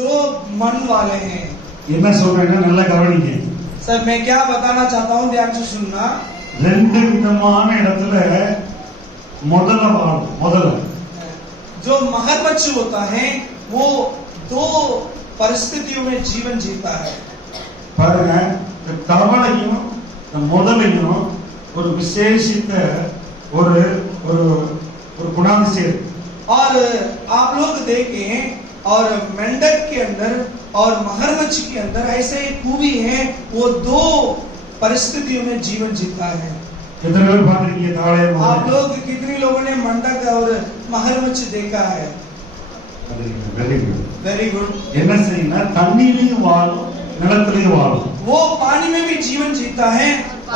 दो मन वाले हैं। என்ன சொல்றேன்னா நல்லா கவனிங்க. सर मैं क्या बताना चाहता हूँ, ध्यान से सुनना। ரெண்டு விதமான இடத்துல முதல்ல जो मगरमच्छ होता है वो दो परिस्थितियों में जीवन जीता है। பாருங்க, தவளையும் முதலையும் ஒரு விசேஷித்த ஒரு ஒரு ஒரு குணாதிசயம். और आप लोग देखें, और मेंढक के अंदर और मगरमच्छ के अंदर ऐसे ही खूबी है, वो दो परिस्थितियों में जीवन जीता है। कितने लोग பார்த்திருக்கீங்க தவளை? आप लोग कितने लोगों ने मेंढक और मगरमच्छ देखा है? Very good. என்ன செய்யனா தண்ணியிலும் வாழும் நிலத்திலும் வாழும். वो पानी में भी जीवन जीता है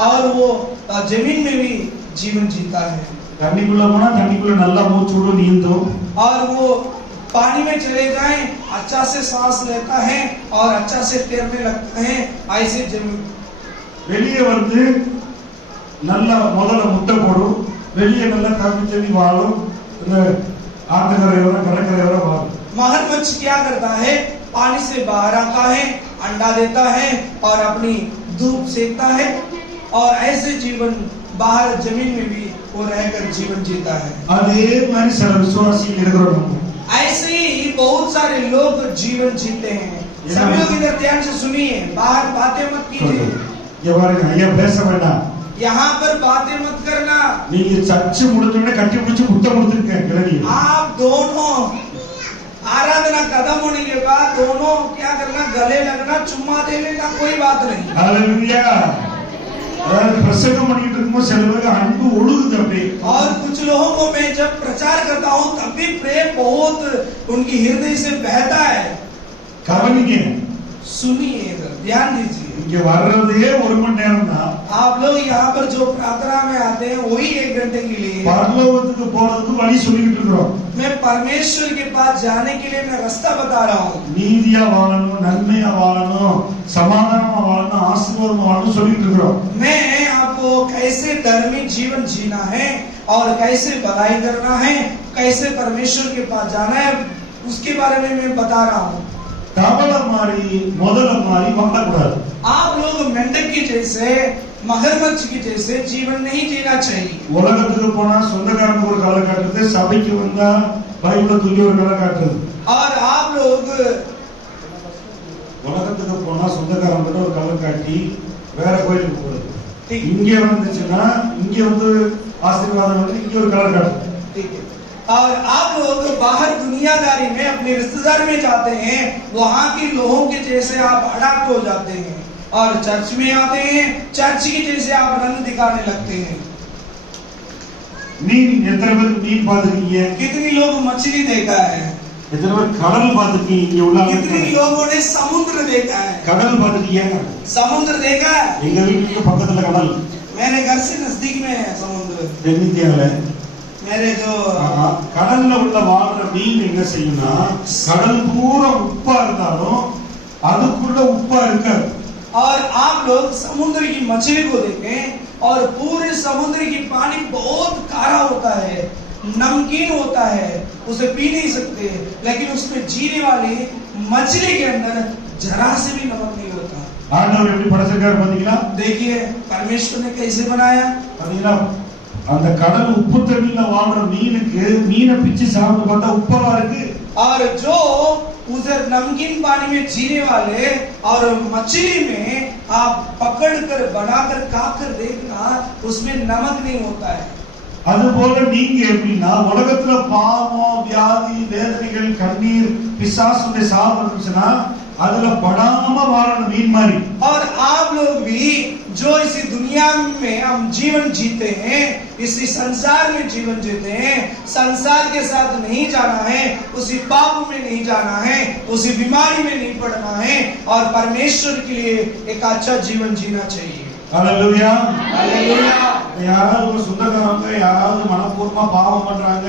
और वो जमीन में भी जीवन जीता है। தண்ணிக்குள்ள போனா தண்ணிக்குள்ள நல்லா மூச்சு விடும், நீந்தும். और वो पानी में चले जाएं अच्छा से सांस लेता है और अच्छा से तैरने लगता है। ऐसे வெளியே வந்து நல்லா முதல்ல முட்டை போடும், வெளியே நல்லா தண்ணி வாழும், இந்த ஆத்துக்கரையோர கடற்கரையோர வாழும். मगरमच्छ क्या करता है? पानी से बाहर आता है, अंडा देता है और अपनी धूप सेकता है, और ऐसे जीवन बाहर जमीन में भी वो रहकर जीवन जीता है। அதே மாதிரி சில விசுவாசிகள் இருக்கிறோம். ऐसे ही बहुत सारे लोग जीवन जीते हैं। सभी लोग इधर ध्यान से सुनिए, बाहर बातें मत कीजिए। ये பாருங்க, ஐயா பேச வேண்டாம், यहाँ पर बातें मत करना। நீங்க சர்ச்சு முடிஞ்சோடனே கட்டி பிடிச்சு முட்டை கொடுத்துருக்கேன் கிளவி. आप दोनों आराधना खत्म होने के बाद दोनों क्या करना? गले लगना, चुम्मा दे लेना, कोई बात नहीं। हालेलुया। प्रसंग பண்ணிட்டு இருக்கும்போது சில பேருக்கு அன்பு ஒழுகுது அப்படியே. और कुछ लोगों को मैं जब प्रचार करता हूँ तब भी प्रेम बहुत उनकी हृदय से बहता है। கவனிங்க, सुनिए, ध्यान दीजिए। இங்க வர்றதே ஒரு மணி நேரம் தான். आप लोग यहाँ पर जो प्रार्थना में आते हैं वही 1 घंटे के लिए। பரலோகத்துக்கு போறதுக்கு வழி சொல்லிட்டு இருக்கோம். मैं परमेश्वर के पास जाने के लिए मैं रास्ता बता रहा हूँ। நீதியா வாழணும், நன்மையா வாழணும், சமாதானமா வாழணும், ஆசீர்வாதமா வாழணும் சொல்லிட்டு இருக்கோம். मैं आपको कैसे धार्मिक जीवन जीना है और कैसे भलाई करना है, कैसे परमेश्वर के पास जाना है, उसके बारे में मैं बता रहा हूँ। தவளை மாதிரி முதல்ல மாதிரி வாழக்கூடாது. आप लोग मेंढक की जैसे, मगरमच्छ की जैसे जीवन नहीं जीना चाहिए। உலகத்துக்கு போனா சொந்தக்காரனுக்கு ஒரு கலை காட்டுறது, சபைக்கு வந்தா பைபிளை தூக்கி ஒரு கலை காட்டுறது. और आप लोग உலகத்துக்கு போனா சொந்தக்காரன் ஒரு கலை காட்டி வேற கோயிலுக்கு போறது. ठीक இங்க வந்துச்சுன்னா இங்க வந்து ஆசீர்வாதம் வந்து இங்க ஒரு கலை காட்டுறது. ठीक है। और आप लोग बाहर दुनियादारी में अपने रिश्तेदार में जाते हैं, वहाँ के लोगों के जैसे आप अडाप्ट हो जाते हैं, और चर्च में आते हैं, चर्च के जैसे आप रंग दिखाने लगते हैं। மீன் எத்தனை பேருக்கு மீன் பார்த்திருக்கீங்க? कितनी लोग मछली देखा है? எத்தனை பேர் கடல் பார்த்திருக்கீங்க? இங்க உள்ள कितनी लोगों ने समुद्र देखा है? கடல் பார்த்திருக்கீங்க? समुद्र देखा है? எங்க வீட்டுக்கு பக்கத்துல கடல். मेरे घर से नजदीक में है समुद्र। தென்னிந்தியால मेरे जो கடல்ல உள்ள வாழ்ற மீன் என்ன செய்யும்னா, கடல் பூரா உப்பா இருந்தாலும் அதுக்குள்ள உப்பா இருக்காது. और आप लोग समुद्र की मछली को देखें, और पूरे समुद्र की पानी बहुत खारा होता है, नमकीन होता है, उसे पी नहीं सकते, लेकिन उसमें जीने वाली मछली के अंदर जरा से भी नमक नहीं होता। ஆண்டவர் எப்படி படைச்சிருக்காரு பாத்தீங்களா? देखिए परमेश्वर ने कैसे बनाया। பாத்தீங்களா, அந்த கடல் உப்பு தண்ணில வாழ்ற மீனுக்கு மீனை பிச்சு சாப்பிட்டு பார்த்தா உப்பா இருக்கு. और जो उधर नमकीन पानी में जीने वाले और मछली में आप पकड़कर बनाकर खाकर देखना, उसमें नमक नहीं होता है। அது போல நீங்க எப்படின்னா, உலகத்துல பாவம், வியாதி, வேதனைகள், கண்ணீர், பிசாசுடைய சாபம் இருந்துச்சுன்னா அதுல படாம வாழணும் மீன் மாதிரி. और आप लोग भी जो इसी दुनिया में हम जीवन जीते हैं, इसी संसार में जीवन जीते हैं, संसार के साथ नहीं जाना है, उसी पाप में नहीं जाना है, उसी बीमारी में नहीं पड़ना है, और परमेश्वर के लिए एक अच्छा जीवन जीना चाहिए। हालेलुया। हालेलुया। யாராவது ஒரு சொந்தக்காரங்க யாராவது மனப்பூர்வமா பாவம் பண்றாங்க,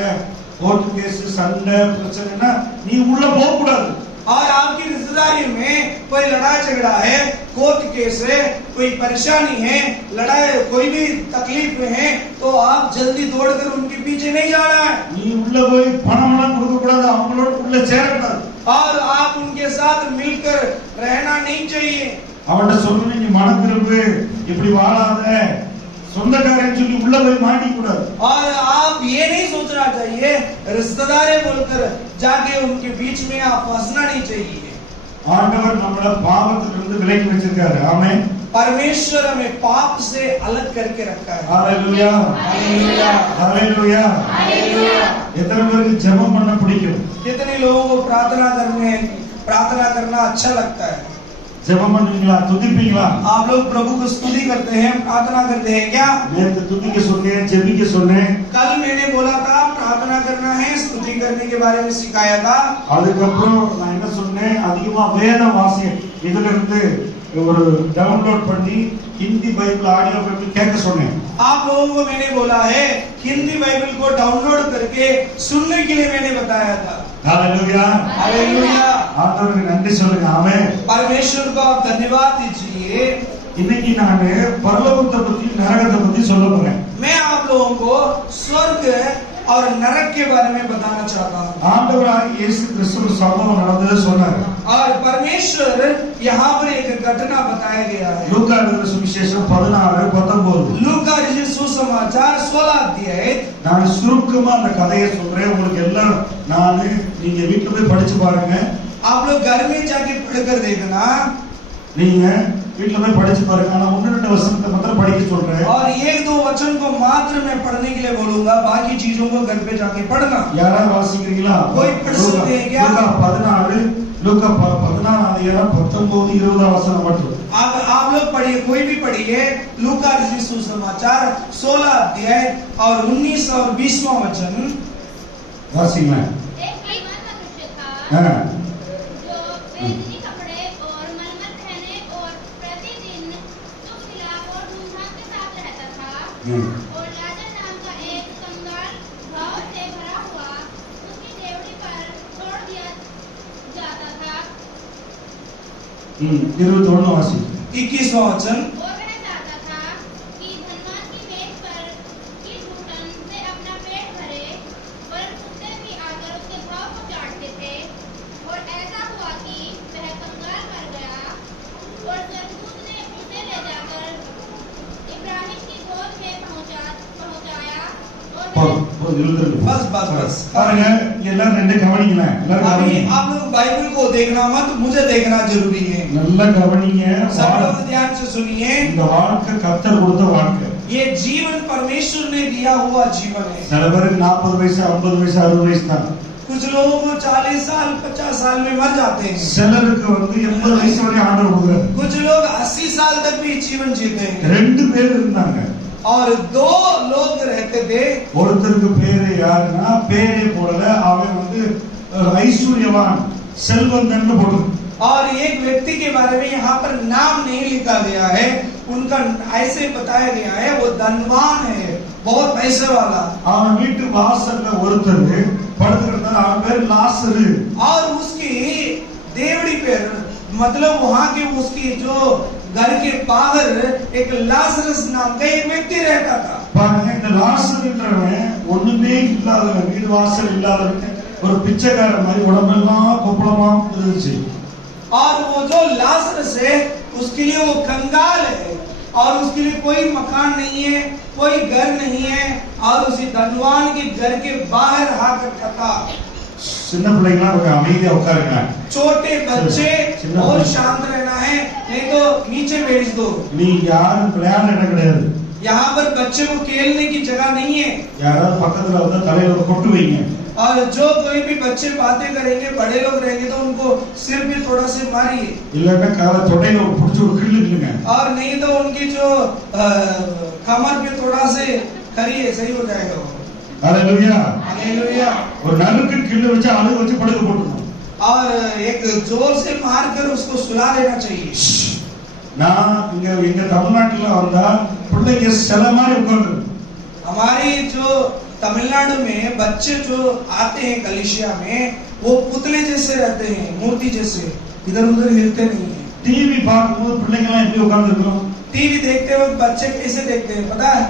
கோர்ட் கேஸ், சண்டை, பிரச்சனைனா நீ உள்ள போக கூடாது. और आपकी रिश्तेदारी में कोई लड़ाई झगड़ा है, कोर्ट केस है, कोई परेशानी है, लड़ाई कोई भी तकलीफ में है, तो आप जल्दी दौड़कर उनके पीछे नहीं जाना है। நீ உள்ள போய் பணம்லாம் கொடுக்க கூடாது, அவங்களோட உள்ள சேர கூடாது। और आप उनके साथ मिलकर रहना नहीं चाहिए। அவன்கிட்ட சொல்லணும், நீ மனம் திரும்பு, இப்படி வாழாத, சொந்தக்காரன் சொல்லி உள்ள போய் மாட்டிக்க கூடாது। और आप ये नहीं सोचना चाहिए रिश्तेदार है बोलकर जाके उनके बीच में आप फंसना नहीं चाहिए। ஆண்டவர் நம்மள பாவத்திலிருந்து விலக்கி வச்சிருக்காரு। ஆமென்। परमेश्वर हमें पाप से अलग करके रखा है। Hallelujah, hallelujah, hallelujah, hallelujah. எத்தனை பேருக்கு ஜெபம் பண்ண பிடிக்கும்? कितने लोगों को प्रार्थना करना अच्छा लगता है? ஜெபம் பண்ணுவீங்களா? துதிப்பீங்களா? आप लोग प्रभु को स्तुति करते हैं, प्रार्थना करते हैं क्या? நேத்து துதிக்க சொன்னேன், ஜெபிக்க சொன்னேன்। कल मैंने बोला था प्रार्थना करना है, स्तुति करने के बारे में सिखाया था। அதுக்கப்புறம் நான் என்ன சொன்னேன், அதிகமா வேத வாசியம் இதுல இருந்து ஒரு டவுன்லோட் பண்ணி हिंदी बाइबल ऑडियो पे கேட்க சொன்னேன்। आप लोगों को मैंने बोला है हिंदी बाइबल को डाउनलोड करके सुनने के लिए मैंने बताया था। Hallelujah, hallelujah. ஆண்டவருக்கு நன்றி சொல்லுங்க। ஆமென்। परमेश्वर को आप धन्यवाद दीजिए। இன்னைக்கு நான் பரலோகத்தை பத்தி நரகத்தை பத்தி சொல்ல போறேன்। मैं आप लोगों को स्वर्ग और नरक के बारे में बताना चाहता हूँ। ஆண்டவராகிய இயேசு கிறிஸ்து ஒரு சம்பவம் நடந்தது சொன்னார்। और परमेश्वर यहाँ पर एक घटना बताया गया है। லூக்கா எழுதின சுவிசேஷம் 16:19। लूका रचित सुसमाचार 16 अध्याय। நான் சுருக்கமா அந்த கதையை சொல்றேன், உங்களுக்கு எல்லாம் நீங்க வீட்டுல போய் படிச்சு பாருங்க। आप लोग घर में जाके पढ़कर देखना। நீங்க வீட்டுல போய் படிச்சு பாருங்க। நான் 1-2 வசனத்தை மாத்திரம் படிக்க சொல்றேன்। और 1-2 वचन को मात्र मैं पढ़ने के लिए बोलूंगा, बाकी चीजों को घर पे जाके पढ़ना। யாராவது வாசிக்கிறீங்களா? कोई पढ़ सकते हैं क्या? லூக்கா 14 அதிகாரம் 19-20 வசனம் மட்டும்। आप लोग पढ़िए, कोई भी पढ़िए। लूका रचित सुसमाचार 16 अध्याय और 19 और 20वां वचन வாசிங்க। एक बेईमान मनुष्य था हां, जो बेइज्जती कपड़े और मलमल पहने और प्रतिदिन सुख विलाप और धूमधाम के साथ रहता था। और लाजर नाम का एक कंगाल घाव से भरा हुआ उसकी देवड़ी पर छोड़ दिया जाता था। 21 वासी। 21वां वचन। और वह चाहता था कि धनवान की मेज पर की घुटन से अपना पेट भरे, पर कुत्ते भी आकर उसके घाव को चाटते थे। और ऐसा हुआ कि वह कंगाल मर गया और स्वर्गदूत ने उसे ले जाकर इब्राहिम की गोद में पहुंचाया और बस। பாருங்க, எல்லாரும் ரெண்டு கவனிங்களேன், எல்லாரும் अभी கவனிங்க, आप लोग बाइबल को देखना मत, मुझे देखना जरूरी है। நல்லா கவனிங்க। सब लोग ध्यान से सुनिए। இந்த வாழ்க்கை கர்த்தர் கொடுத்த வாழ்க்கை। ये जीवन परमेश्वर ने दिया हुआ जीवन है। சில பேருக்கு 40 வயசு, 50 வயசு, 60 வயசு தான்। कुछ लोगों को 40 साल 50 साल में मर जाते हैं। சிலருக்கு 80 வயசு வரை ஆண்டவர் கொடுக்கிறார்। कुछ लोग 80 साल तक भी जीवन जीते हैं। ரெண்டு பேர் இருந்தாங்க। और 2 लोग रहते थे। ஒருத்தருக்கு பேரு யாருன்னா, பேரே போடல, அவன் ஐஸ்வர்யவான் செல்வந்தன் போட்டு। और एक व्यक्ति के बारे में यहाँ पर नाम नहीं लिखा गया है, उनका ऐसे बताया गया है वो धनवान है, बहुत पैसे वाला। அவன் வீட்டு வாசல்ல ஒருத்தர் படுத்துக்கிட்டு, அவன் பேர் லாசரு। और उसकी देवड़ी पर मतलब वहाँ के उसकी जो घर के बाहर एक लाजरस नाम का एक व्यक्ति रहता था। பாருங்க, இந்த லாசருன்றவன் ஒண்ணுமே இல்லாதவன், வீடு வாசல் இல்லாதவன், ஒரு பிச்சைக்காரன் மாதிரி உடம்பெல்லாம் கொப்பளமா இருந்துச்சு। और वो जो लाजरस है उसके लिए वो कंगाल है और उसके लिए कोई मकान नहीं है, कोई घर नहीं है और उसी धनवान के घर के बाहर आकर था। சின்ன பிள்ளைங்களா கொஞ்சம் அமைதியா உட்காருங்க। छोटे बच्चे और शांत रहना है, नहीं तो नीचे भेज दो। நீ யாரும் விளையாட இடம் கிடையாது। यहाँ पर बच्चे को खेलने की जगह नहीं है। யாராவது பக்கத்துல வந்து தலையில ஒரு கொட்டு வைங்க। और जो कोई भी बच्चे बातें करेंगे, बड़े लोग रहेंगे तो उनको सिर पे थोड़ा से मारिए। இல்லன்னா காலை தொடையில புடிச்சு ஒரு கிள்ளுங்க। और नहीं तो उनकी जो कमर पे थोड़ा से करिए, सही हो जाएगा वो। Hallelujah, hallelujah. ஒரு நறுக்கு கிள்ளு வச்சு அழுக வச்சு படுக்க போட்டுறணும்। और एक जोर से मारकर उसको सुला देना चाहिए। நான் எங்க தமிழ்நாட்டுல வந்தா பிள்ளைங்க சில மாதிரி உட்கார்ந்து, हमारी जो तमिलनाडु में बच्चे जो आते हैं कलिसिया में, वो पुतले जैसे रहते हैं, मूर्ति जैसे, इधर उधर हिलते नहीं है। டிவி பார்க்கும்போது பிள்ளைங்க எல்லாம் எப்படி உட்கார்ந்து இருக்கணும்? टीवी देखते वक्त बच्चे कैसे देखते हैं पता है?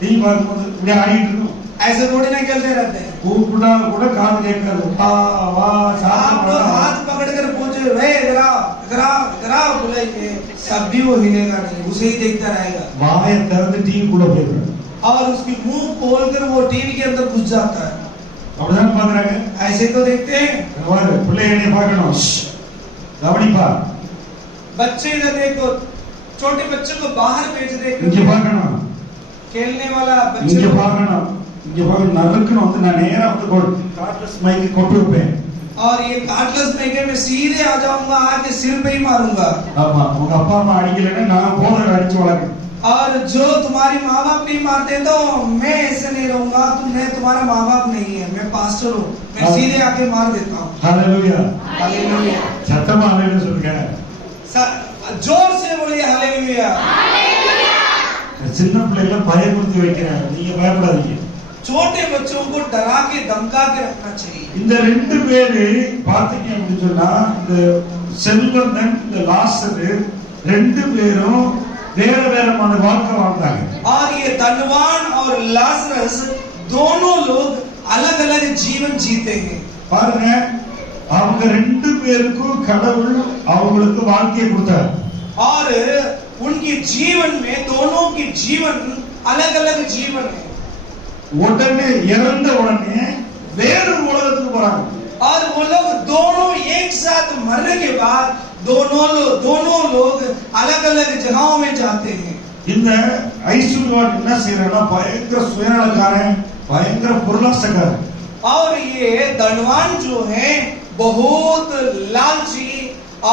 டிவி பார்க்கும்போது இப்படி ஆடிட்டு இருக்கணும்। ऐसे थोड़ी ना खेलते रहते हैं। கூப்பிட்டா கூட காது கேட்காது. வா வா आप लोग சாப்பிட हाथ पकड़कर पूछे वे इधर आओ इधर आओ इधर आओ बुलाइए, तब भी वो हिलेगा नहीं, उसे ही देखता रहेगा வாயை திறந்து டிவி கூட போயிடுறாங்க. और उसकी मुंह खोलकर वो टीवी के अंदर घुस जाता है। அப்படிதான் பாக்குறாங்க. ऐसे तो देखते हैं। பாரு பிள்ளைகளை பார்க்கணும். கவனிப்பா. बच्चे इधर देखो, छोटे बच्चों को बाहर भेज दे, இங்க பார்க்கணும். खेलने वाला बच्चे இங்க को- பார்க்கணும். இங்க பார்க்கணும். நறுக்கணும் வந்து நான் நேரா வந்து கார்ட்லெஸ் மைக்கு கொண்டு வைப்பேன். और ये कार्डलेस मेके में सीधे आ जाऊंगा, आके सिर पे ही मारूंगा। ஆமா உங்க அப்பா அம்மா அடிக்கலைன்னா நான் போதை அடிச்சு வளர்க்கணும். और जो तुम्हारी माँ बाप नहीं मारते तो मैं ऐसे नहीं रहूंगा, मैं तुम्हारा माँ बाप नहीं है, मैं पास्टर हूँ, मैं सीधे आके मार देता हूँ। ஹalleluya. हालेलुया। சத்தமா ஹalleluya சொல்லுங்க. जोर से बोलिए हालेलुया। சின்ன பிள்ளைகளை பயமுறுத்தி வைக்கிறாங்க. நீங்க பயப்படாதீங்க. छोटे बच्चों को डरा के धमका के रखना चाहिए। இந்த ரெண்டு பேரு பாத்தீங்க அப்படின்னு சொன்னா இந்த செல்வந்தன் இந்த லாசரு ரெண்டு பேரும் வேற வேறமான வாழ்க்கை வாழ்ந்தாங்க. और ये धनवान और लाजरस दोनों लोग अलग अलग जीवन जीते हैं। பாருங்க அவங்க ரெண்டு பேருக்கும் கடவுள் அவங்களுக்கு வாழ்க்கையை கொடுத்தார். और उनके जीवन में दोनों की जीवन अलग अलग जीवन है। உடனே இறந்த உடனே வேறொரு உலகத்துக்கு போறாங்க. और वो लोग दोनों एक साथ मरने के बाद दोनों लोग अलग अलग जगहों में जाते हैं। இந்த ஐஸ்வர்யவான் என்ன செய்யறான்னா பயங்கர சுயநலக்காரன், பயங்கர பொருளாசைக்காரன். और ये धनवान जो है बहुत लालची,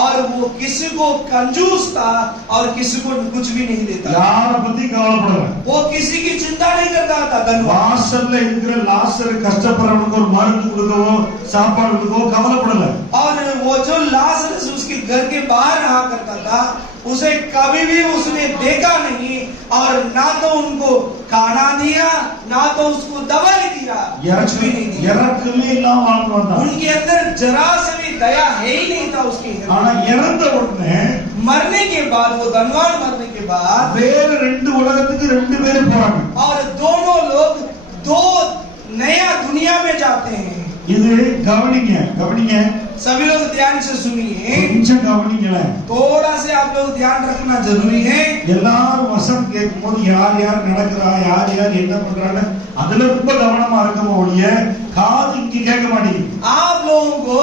और वो किसी को कंजूस था और किसी को कुछ भी नहीं देता। யாரை பத்தி கவலைப்படல. वो किसी की चिंता नहीं करता था धनवान। வாசல்ல இருக்கிற லாசர் கஷ்டப்படுறவனுக்கு ஒரு மருந்து கொடுக்கவோ சாப்பாடு கொடுக்கவோ கவலைப்படல. और वो जो लाजरस उसके घर के बाहर रहा करता था, उसे कभी भी उसने देखा नहीं, और ना तो उनको खाना दिया, ना तो उसको दवाई दिया, कुछ भी नहीं दिया। இறக்கமே இல்லாம வாழ்ந்து வந்தான். उनके अंदर जरा से भी दया है ही नहीं था उसके हृदय ஆனா में। இறந்த உடனே मरने के बाद, वो धनवान मरने के बाद, வேற ரெண்டு உலகத்துக்கு ரெண்டு பேரும் போறாங்க. और दोनों लोग दो नया दुनिया में जाते हैं। இது கவனிங்க கவனிங்க. सभी लोग ध्यान से सुनिए, கொஞ்சம் கவனிங்களேன். थोड़ा से आप लोग ध्यान रखना जरूरी है। எல்லாரும் வசனம் கேட்கும்போது யார் யார் நடக்கிறா யார் யார் என்ன பண்றாங்க அதுல ரொம்ப கவனமா இருக்கணும். ஒழிய காது இங்க கேட்க மாட்டேங்குது. आप लोगों को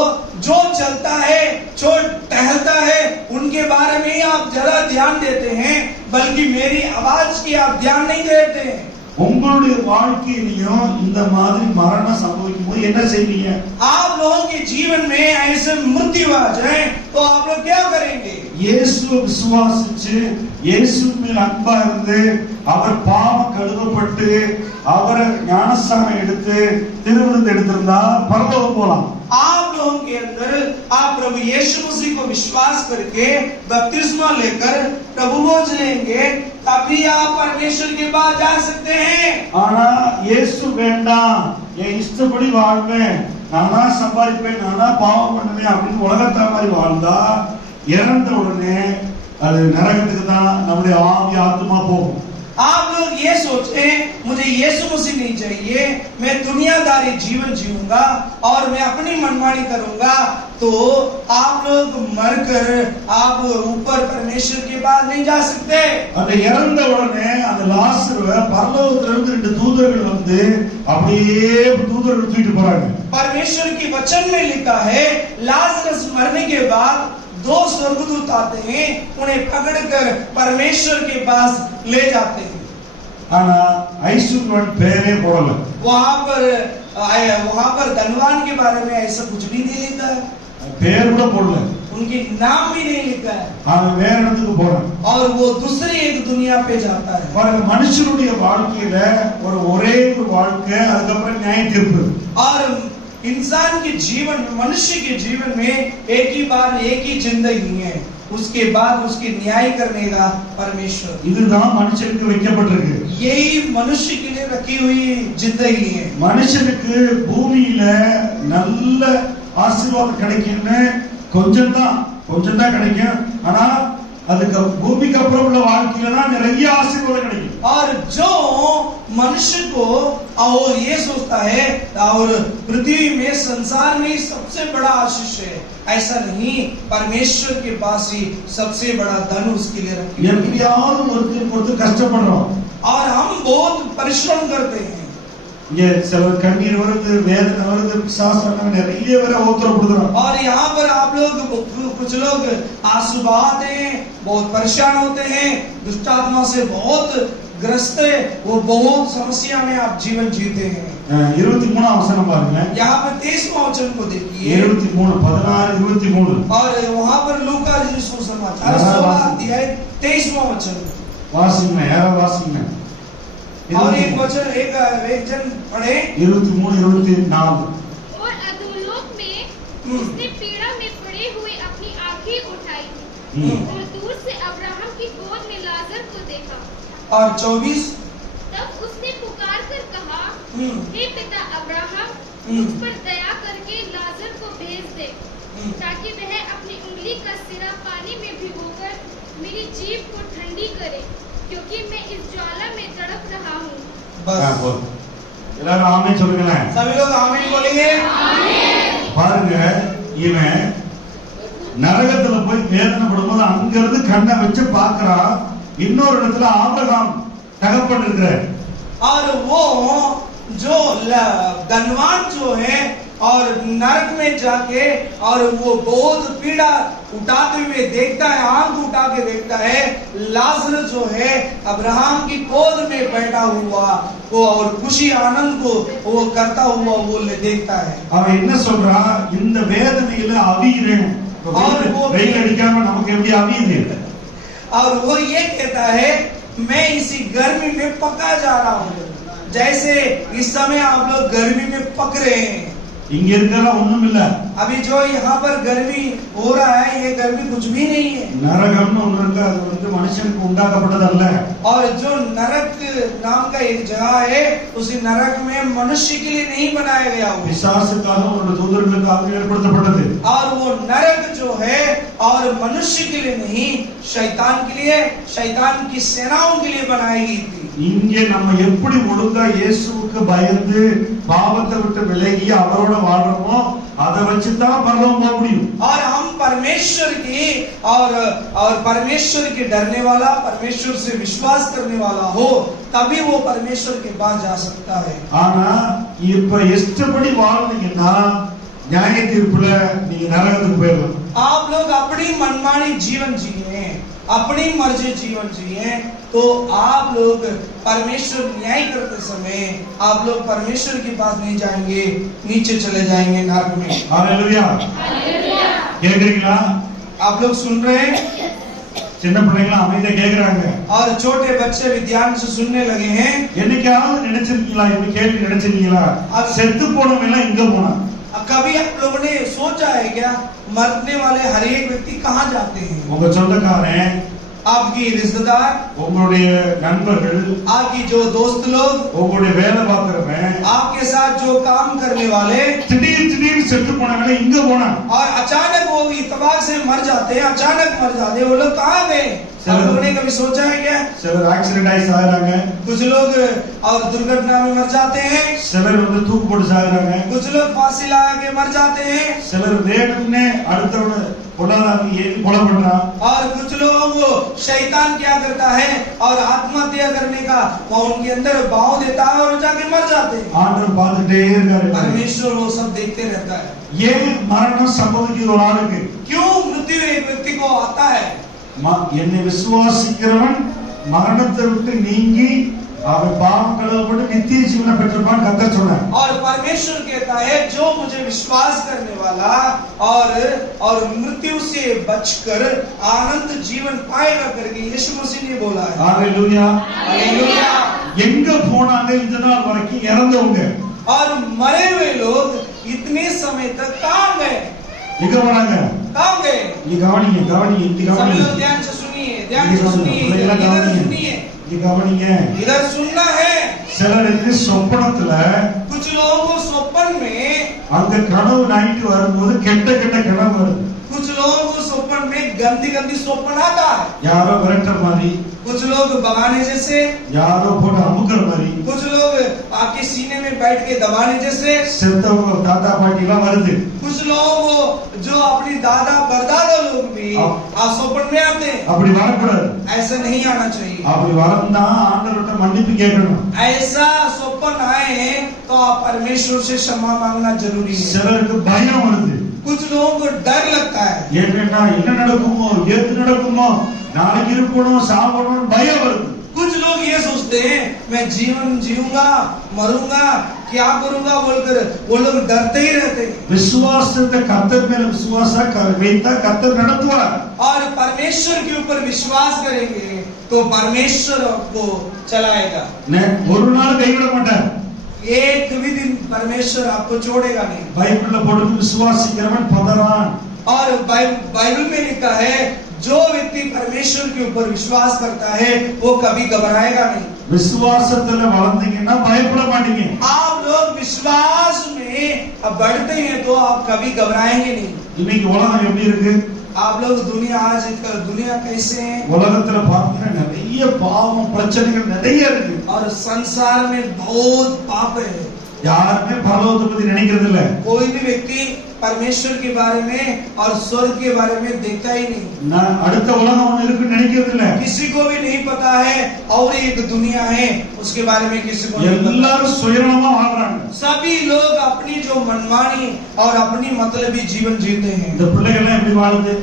जो चलता है, जो टहलता है, उनके बारे में ही आप ज्यादा ध्यान देते हैं, बल्कि मेरी आवाज की आप ध्यान नहीं देते हैं। உங்களுடைய வாழ்க்கையிலையும் இந்த மாதிரி மரணம் சம்பவிக்கும் போது என்ன செய்வீங்க? आप लोगों के जीवन में ऐसे मृत्यु आ जाए तो आप लोग क्या करेंगे? இயேசுவை விசுவாசிச்சு இயேசு மேல் அன்பா இருந்து அவர் பாவம் கழுவப்பட்டு அவரை ஞானஸ்நானம் எடுத்து திருவிருந்து எடுத்திருந்தா பரலோகம் போலாம். आप लोगों के अंदर आप प्रभु यीशु मसीह को विश्वास करके बपतिस्मा लेकर प्रभु भोज लेंगे, तभी आप परमेश्वर के पास जा सकते हैं। ஆனா இயேசு வேண்டாம், என் இஷ்டப்படி வாழ்வேன், நானா சம்பாதிப்பேன், நானா பாவம் பண்ணுவேன் அப்படின்னு உலகத்தா மாதிரி வாழ்ந்தா இறந்த உடனே அது நரகத்துக்கு தான் நம்முடைய ஆவி ஆத்மா போகும். आप लोग ये सोचते हैं मुझे यीशु मसीह नहीं चाहिए, मैं दुनियादारी जीवन जीऊंगा और मैं अपनी मनमानी करूंगा, तो आप लोग मरकर आप ऊपर परमेश्वर के पास नहीं जा सकते। அந்த இறந்த உடனே அந்த லாசருவை பரலோகத்துல இருந்து ரெண்டு தூதர்கள் வந்து அப்படியே தூதர்கள் தூக்கிட்டு போறாங்க. परमेश्वर की वचन में लिखा है लाजरस मरने के बाद दो स्वर्गदूत आते हैं, उन्हें पकड़कर परमेश्वर के पास ले जाते हैं। ஆனா ஐஸ்வர்யவான் பேரே போடல. वहां पर धनवान के बारे में ऐसा कुछ भी नहीं लिखा है, பேர் கூட போடல. उनकी नाम भी नहीं लिखा है, அவன் வேற இடத்துக்கு போறான். और वो दूसरी एक दुनिया पे जाता है। பாருங்க மனுஷனுடைய வாழ்க்கையில ஒரே ஒரு வாழ்க்கை, அதுக்கப்புறம் நியாய தீர்ப்பு. और इंसान के जीवन में, मनुष्य के जीवन में एक ही बार एक ही जिंदगी है, उसके बाद उसकी न्याय करने का परमेश्वर। இதுதான் மனுஷனுக்கு வைக்கப்பட்டிருக்கு. यही मनुष्य के लिए रखी हुई जिंदगी है। மனுஷனுக்கு பூமியில நல்ல ஆசீர்வாதம் கிடைக்கும்னு கொஞ்சம் தான் கிடைக்கும். ஆனா அதுக்கு பூமிக்கு அப்புறம் உள்ள வாழ்க்கையில தான் நிறைய ஆசீர்வாதம் கிடைக்கும். और जो मनुष्य को और ये सोचता है और पृथ्वी में संसार में सबसे बड़ा आशीष है, ऐसा नहीं, परमेश्वर के पास ही सबसे बड़ा धन उसके लिए रखी है। எப்படியாவது ஒருத்தர் கஷ்டப்படுறோம் और हम बहुत परिश्रम करते हैं। இங்க சிலர் கண்ணீர் வருது, வேதனை வருது, பிசாசு நிறைய பேரை உத்தரப்படுத்துறோம்। और यहाँ पर आप लोग कुछ लोग आंसू बहाते हैं, बहुत परेशान होते हैं, दुष्ट आत्मा से बहुत ग्रस्त है, वो बहुत समस्या में आप जीवन जीते हैं। 23 वचனம் பாருங்க। यहाँ पर 23वां वचन को देखिए। 23 16 23 और वहाँ पर लूका सुसमाचार 16 अध्याय 23वां वचन வாசிங்க, யாரா வாசிங்க। और एक वचन एक जन पढ़े 23 24। और अधोलोक में उसने पीड़ा में पड़े हुए अपनी आंखें उठाई और दूर से अब्राहम की गोद में लाजर को देखा। और 24 तब उसने पुकार कर कहा, हे पिता अब्राहम, हम्म। मुझ पर दया करके लाजर को भेज दे, ताकि वह अपनी उंगली का सिरा पानी में भिगोकर मेरी जीभ को ठंडी करे, क्योंकि मैं इस ज्वाला में तड़प रहा हूँ। बस எல்லாரும் ஆமென் சொல்லுங்களேன்। सभी लोग आमीन बोलेंगे। பாருங்க, இவன் நரகத்துல போய் வேதனைப்படும்போது அங்க இருந்து கண்ணை வச்சு பார்க்கறான், இன்னொரு இடத்துல ஆபிரகாம் தகப்பன் இருக்கிறார்। और वो जो धनवान जो है और नरक में जाके और वो बहुत पीड़ा उठाते हुए देखता है, आंख उठा के देखता है, लाजर जो है अब्राहम की गोद में बैठा हुआ वो और खुशी आनंद को वो करता हुआ वो देखता है। அவன் என்ன சொல்றான், இந்த வேதனையில அவியிறேன், வெயில் அடிக்காம நமக்கு எப்படி அவியுது? और वो ये कहता है, मैं इसी गर्मी में पका जा रहा हूँ, जैसे इस समय आप लोग गर्मी में पक रहे हैं। இங்க இருக்கறதா ஒண்ணும் இல்ல। अभी जो यहाँ पर गर्मी हो रहा है, ये गर्मी कुछ भी नहीं है। நரகம்னு ஒண்ணு இருக்கு, அது வந்து மனுஷனுக்கு உண்டாக்கப்பட்டதல்ல। और जो नरक नाम का एक जगह है, उसी नरक में मनुष्य के लिए नहीं बनाया गया वो, பிசாசுக்காக ஒரு தூதர்களுக்காக ஏற்படுத்தப்பட்டது। और वो नरक जो है और मनुष्य के लिए नहीं, शैतान के लिए, शैतान की सेनाओं के लिए बनाई गई थी। இங்கே நம்ம எப்படி ஒழுங்கா இயேசுவுக்கு பயந்து பாவத்தை விட்டு விலகி அவரோட வாழ்றோமோ அதை வச்சுதான் பரலோகம் போக முடியும்। और हम परमेश्वर की और परमेश्वर के डरने वाला, परमेश्वर से विश्वास करने वाला हो, तभी वो परमेश्वर के पास जा सकता है। ஆனா இப்ப இஷ்டப்படி வாழ்ந்தீங்கன்னா நியாய தீர்ப்புல நீங்க நரகத்துக்கு போயிடலாம்। आप लोग अपनी मनमानी जीवन जिए, अपनी मर्जी जीवन जिए, तो आप लोग परमेश्वर न्याय करते समय आप लोग परमेश्वर के पास नहीं जाएंगे, नीचे चले जाएंगे नरक में। हालेलुया, கேக்குறீங்களா? आप लोग सुन रहे हैं? சின்ன பிள்ளைங்களா அமைதியா கேக்குறாங்க। और छोटे बच्चे भी ध्यान से सुनने लगे हैं। என்னைக்காவது நினைச்சிருக்கீங்களா, இந்த கேள்வி நினைச்சிருக்கீங்களா, செத்து போனவங்க எல்லாம் எங்க போனா? कभी आप लोगों ने सोचा है क्या, मरने वाले हर एक व्यक्ति कहाँ जाते हैं? உங்க சொந்தக்காரன், आपकी रिश्तेदार, உங்களுடைய நண்பர்கள், आपकी जो दोस्त लोग, உங்களுடைய வேலை பார்க்கறவன், आपके साथ जो काम करने वाले, திடீர்னு செத்து போனவங்க எங்க போனா? और अचानक वो इतबार से मर जाते हैं, अचानक मर जाते हैं, वो लोग कहाँ गए? आप लोगों ने कभी सोचा है क्या? சிலர் ஆக்சிடென்ட் ஆகி சாகுறாங்க, कुछ लोग और दुर्घटना में मर जाते हैं, சிலர் வந்து தூக்கு போட்டு சாகுறாங்க, कुछ लोग फांसी लगा के मर जाते हैं, சிலர் வேணும்னே அடுத்தவன பொல்லாதாவி ஏறி கொலை பண்றான், और कुछ लोग शैतान क्या करता है और आत्महत्या करने का वो उनके अंदर भाव देता है और जाके मर जाते हैं। ஆண்டவர் பார்த்துட்டே இருக்காரு। परमेश्वर वो सब देखते रहता है। ஏன் மரணம் சம்பவிக்குது ஒரு ஆளுக்கு? क्यों मृत्यु एक व्यक्ति को आता है? என்னை விசுவாசிக்கிறவன் மரணத்தை விட்டு நீங்கி அவன் பாவம் கழுவப்பட்டு நித்திய ஜீவனை பெற்றிருப்பான் கர்த்தர் சொன்னார்। और परमेश्वर कहता है, जो मुझे विश्वास करने वाला और मृत्यु से बचकर आनंद जीवन पाएगा करके यीशु मसीह ने बोला है। Hallelujah, hallelujah. எங்க போனாங்க இந்த நாள் வரைக்கும் இறந்தவங்க? और मरे हुए लोग इतने समय तक कहाँ गए? எங்க போனாங்க? कहाँ गए? இங்க கவனிங்க, கவனிங்க, இங்க सब கவனிங்க, लोग ध्यान से सुनिए, ध्यान से सुनिए, इधर सुनिए, இங்க கவனிங்க। इधर सुनना है। சிலருக்கு சொப்பனத்துல कुछ लोगों को स्वप्न में, அந்த கனவு நைட்டு வரும்போது கெட்ட கெட்ட கனவு வருது। कुछ लोगों को सोपन में गंदी गंदी सोपन आता है। யாரோ விரட்டர் மாதிரி, कुछ लोग भगाने जैसे, யாரோ போட்டு அமுக்குற மாதிரி, कुछ लोग आपके सीने में बैठ के दबाने जैसे, செத்தவங்க தாத்தா பாட்டி எல்லாம் வருது. कुछ लोग जो अपनी दादा परदादा लोग भी सोपन में आते हैं। அப்படி வரக்கூடாது. ऐसा नहीं आना चाहिए। அப்படி வரந்தா ஆண்டவர்கிட்ட மன்னிப்பு கேட்கணும். ऐसा सोपन आए तो आप परमेश्वर से क्षमा मांगना जरूरी है। சிலருக்கு பயம் வருது. कुछ लोगों को डर लगता है, ஏன்னா என்ன நடக்குமோ, ஏது நடக்குமோ, நாளைக்கு இருப்பணும் சாப்பிடணும் பயம் வருது. कुछ लोग ये सोचते हैं मैं जीवन जीऊंगा मरूंगा क्या करूंगा बोलकर वो लोग डरते ही रहते हैं। விசுவாசத்தை கர்த்தர் மேல வைத்தா கர்த்தர் நடத்துவார். और परमेश्वर के ऊपर विश्वास करेंगे तो परमेश्वर आपको चलाएगा। ஒரு நாள் கைவிட மாட்டார். एक भी दिन परमेश्वर आपको छोड़ेगा नहीं। பைபிள்ல போட்டு விசுவாசிக்கிறவன் பதறான். और बाइबल में लिखा है जो व्यक्ति परमेश्वर के ऊपर विश्वास करता है वो कभी घबराएगा नहीं। விசுவாசத்துல வளர்ந்தீங்கன்னா பயப்பட மாட்டீங்க. आप लोग विश्वास में बढ़ते हैं तो आप कभी घबराएंगे नहीं। இன்னைக்கு உலகம் எப்படி இருக்கு? आप लोग दुनिया कैसे है? உலகத்துல பார்த்தீங்கன்னா நிறைய பாவம் பிரச்சனைகள் நிறைய இருக்கு. और संसार में बहुत पाप है। யாருமே பரலோகத்தை பத்தி நினைக்கிறது இல்ல. कोई भी व्यक्ति परमेश्वर के बारे में और स्वर्ग के बारे में देखता ही नहीं। அடுத்த உலகம் ஒண்ணு இருக்குன்னு நினைக்கிறது இல்ல. किसी को भी नहीं पता है और एक दुनिया है उसके बारे में किसी को नहीं पता। எல்லாரும் சுயநலமா வாழ்றாங்க. सभी लोग अपनी जो मनमानी और अपनी मतलबी जीवन जीते हैं। இந்த பிள்ளைகள் எல்லாம் எப்படி வாழுது?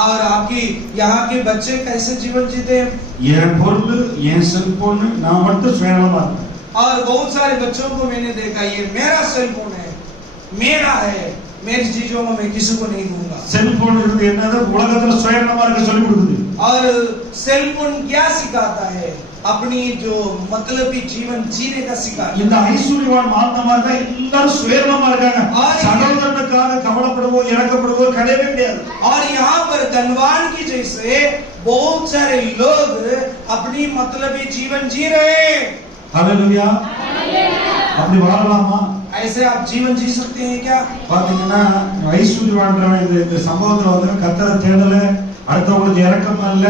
और आपकी यहाँ के बच्चे कैसे जीवन जीते हैं? என் பொருள், என் செல்போன், நான் மட்டும் சுயநலமா இருக்கேன். और बहुत सारे बच्चों को मैंने देखा ये मेरा सेलफोन है, मेरा है, मेरी चीजों में मैं किसी को नहीं दूंगा। செல்போன் இருந்து என்னது உலகத்துல சுயநலமா இருக்க சொல்லி கொடுக்குது. और सेलफोन क्या सिखाता है? अपनी जो मतलबी जीवन जीने का सिखाता है। இந்த ஐஸ்வர்யவான் வாழ்ந்த மாதிரி தான் எல்லாரும் சுயநலமா இருக்காங்க. சகோதரனுக்காக கவலைப்படுவோ இறக்கப்படுவோ கிடையவே கிடையாது. और यहाँ पर धनवान की जैसे बहुत सारे लोग अपनी मतलबी जीवन जी रहे हैं। हालेलुया। அப்படி வாழலாமா? ऐसे आप जीवन जी सकते हैं क्या? பாத்தீங்கன்னா ஐஸ்வர்யவான்றவன் இந்த சம்பவத்துல வந்து கர்த்தரை தேடல, அடுத்தவங்களுக்கு இரக்கம் இல்ல,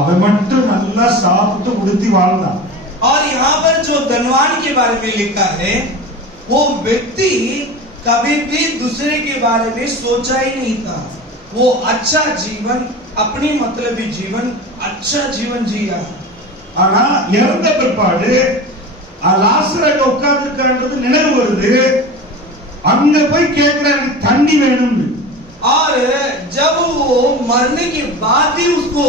அவன் மட்டும் நல்லா சாப்பிட்டு உடுத்தி வாழ்ந்தான். और यहाँ पर जो धनवान के बारे में लिखा है वो व्यक्ति कभी भी दूसरे के बारे में सोचा ही नहीं था। वो अच्छा जीवन, अपनी मतलबी जीवन, अच्छा जीवन जिया। ஆனா இறந்த பிற்பாடு லாசரங்க உட்கார்ந்துருக்கான்றது நினைவு வருது. அங்க போய் கேட்கிறாரு தண்ணி வேணும்னு. और जब वो मरने के बाद भी उसको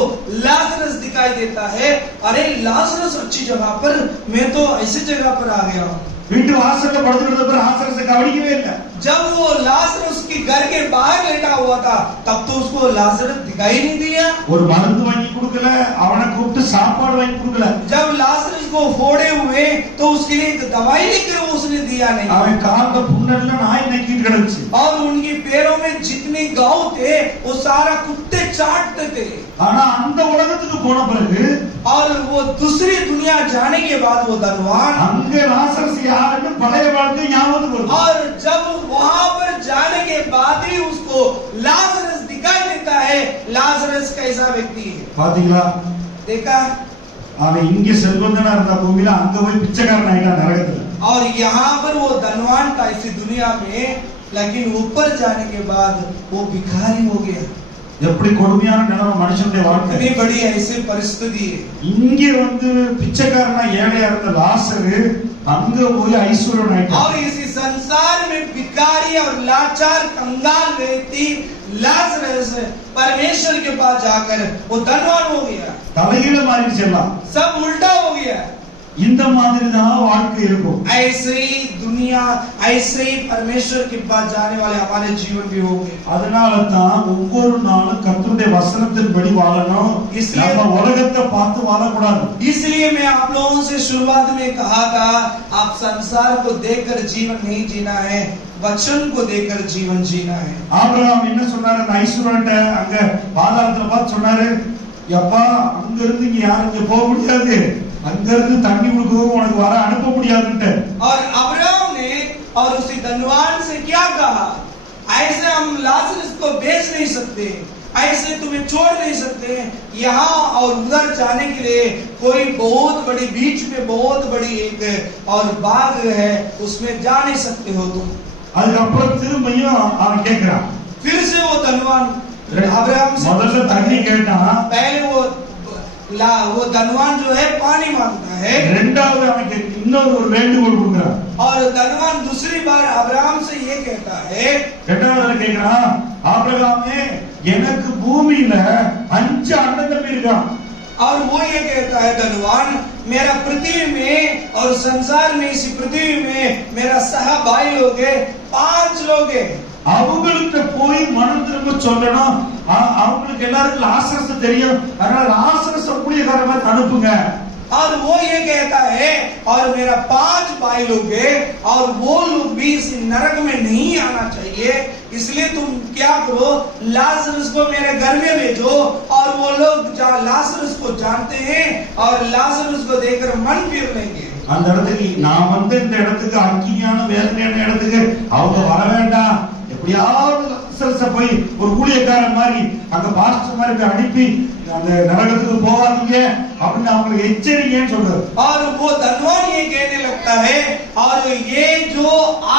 लाजरस दिखाई देता है, अरे लाजरस अच्छी जगह पर, मैं तो ऐसी जगह पर आ गया हूँ। வீட்டு வாசல்ல படுத்துக்கிட்ட பிறகு லாசரஸை கவனிக்கவே இல்லை. जब वो लाजरस के घर के बाहर लेटा हुआ था तब तो उसको लाजरस दिखाई नहीं दिया। ஒரு மருந்து வாங்கி கொடுக்கல, அவனை கூப்பிட்டு சாப்பாடு வாங்கி கொடுக்கல. जब लाजरस को फोड़े हुए तो उसके लिए एक दवाई लेकर वो उसने दिया नहीं। அவன் கால்ல புண்ணெல்லாம் நாய் நக்கிட்டு கிடந்துச்சு. और उनके पैरों में जितने घाव थे वो सारा कुत्ते चाटते थे। ஆனா அந்த உலகத்துக்கு போன பிறகு और वो दूसरी दुनिया जाने के बाद वो धनवान அங்க லாசரஸ் யாருன்னு பழைய வாழ்க்கை ஞாபகம் வருது. और जब वहां पर जाने के बाद ही उसको लाजरस दिखाई देता है लाजरस कैसा व्यक्ति है। பாத்தீங்களா? देखा? அவன் இங்க செல்வந்தனா இருந்த பூமியில அங்க போய் பிச்சைக்காரன் ஆயிட்டான் நரகத்துல. और यहाँ पर वो धनवान था इसी दुनिया में, लेकिन ऊपर जाने के बाद वो भिखारी हो गया। எப்படி கொடுமையான நிலைமை மனுஷனுடைய வாழ்க்கை. इतनी बड़ी ऐसी परिस्थिति है। இங்க வந்து பிச்சைக்காரனா ஏழையா இருந்த லாசரு அங்க போய் ஐஸ்வர்யன் ஆயிட்டான். और इसी संसार में भिखारी और लाचार कंगाल व्यक्ति लाजरस परमेश्वर के पास जाकर वो धनवान हो गया। தலைகீழ மாறிடுச்சு எல்லாம். सब उल्टा हो गया। இந்த மாதிரி தான் வாழ்க்கை இருக்கும். ऐसे ही दुनिया, ऐसे ही परमेश्वर के पास जाने वाले हमारे जीवन भी होंगे। அதனால தான் ஒவ்வொரு நாளும் கர்த்தருடைய வசனத்தின்படி வாழணும். நம்ம உலகத்தை பார்த்து வாழக்கூடாது. इसलिए मैं आप लोगों से शुरुआत में कहा था आप संसार को देखकर जीवन नहीं जीना है, वचन को देखकर जीवन जीना है। ஆபிரகாம் என்ன சொன்னாரு? ஐஸ்வர்யன்ட்ட அங்க பாதாளத்துல பார்த்து சொன்னாரு, யப்பா அங்க இருந்து இங்க யாரும் இங்க போக முடியாது, அங்க இருந்து தண்ணி குடுக்கவும் உனக்கு வர அனுப்ப முடியாதுன்னு. और अब्राहम ने और उसी धनवान से क्या कहा? ऐसे हम लाजरस को भेज नहीं सकते, ऐसे तुम्हें छोड़ नहीं सकते। यहाँ और उधर जाने के लिए कोई बहुत बड़ी बीच में बहुत बड़ी एक और बाग है, उसमें जा नहीं सकते हो तुम। அதுக்கப்புறம் திரும்பியும் அவன் கேட்கிறான். फिर से वो धनवान अब्राहम से முதல்ல தண்ணி கேட்டான். पहले वो धनवान जो है पानी मांगता है। ரெண்டாவது அவனுக்கு இன்னொரு ஒரு வேண்டுகோள் கொடுக்கிறான். और धनवान दूसरी बार अब्राहम से ये कहता है, ரெண்டாவது கேட்கிறான், ஆபிரகாமே எனக்கு பூமியில 5 அண்ணன் தம்பி இருக்கான். और वो ये कहता है धनवान, मेरा पृथ्वी में और संसार में इसी पृथ्वी में मेरा सह भाई लोग है, 5 लोग है। அவங்களுக்கு போய் மனம் திரும்ப சொல்லணும். அவங்களுக்கு எல்லாருக்கும் லாசரஸ் தெரியும், அதனால லாசரஸ் ஊழியக்காரமா அனுப்புங்க. और वो ये कहता है, और मेरा 5 भाई लोग है और वो लोग भी इस नरक में नहीं आना चाहिए, इसलिए तुम क्या करो, लाजरस को मेरे घर में भेजो। और वो लोग लाजरस को जानते हैं और लाजरस को देखकर मन फिर लेंगे। அந்த இடத்துக்கு நான் வந்து இந்த இடத்துக்கு அக்கினியான வேதனையான இடத்துக்கு அவங்க வர வேண்டாம். எப்படியாவது லாசரஸை போய் ஒரு ஊழியக்காரன் மாதிரி அங்க பாஸ்டர் மாதிரி போய் அனுப்பி அந்த நரகத்துக்கு போகாதீங்க அப்படின்னு அவங்களுக்கு எச்சரிக்கைன்னு சொல்றாரு. और वो धनवान ये कहने लगता है, और ये जो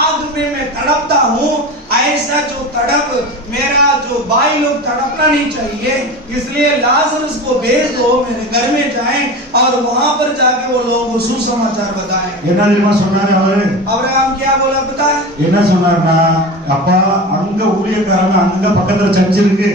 आग में मैं तड़पता हूँ, ऐसा जो तड़प मेरा जो भाई लोग तड़पना नहीं चाहिए, इसलिए लाजरस को भेज दो, मेरे घर में जाएं और वहां पर जाके वो लोग सुसमाचार बताएं। என்ன தெரியுமா சொன்னாரு அவரு? अब्राहम क्या बोला पता है? என்ன சொன்னாருன்னா, அப்பா அங்க ஊழியக்காரங்க அங்க பக்கத்துல சர்ச் இருக்கு.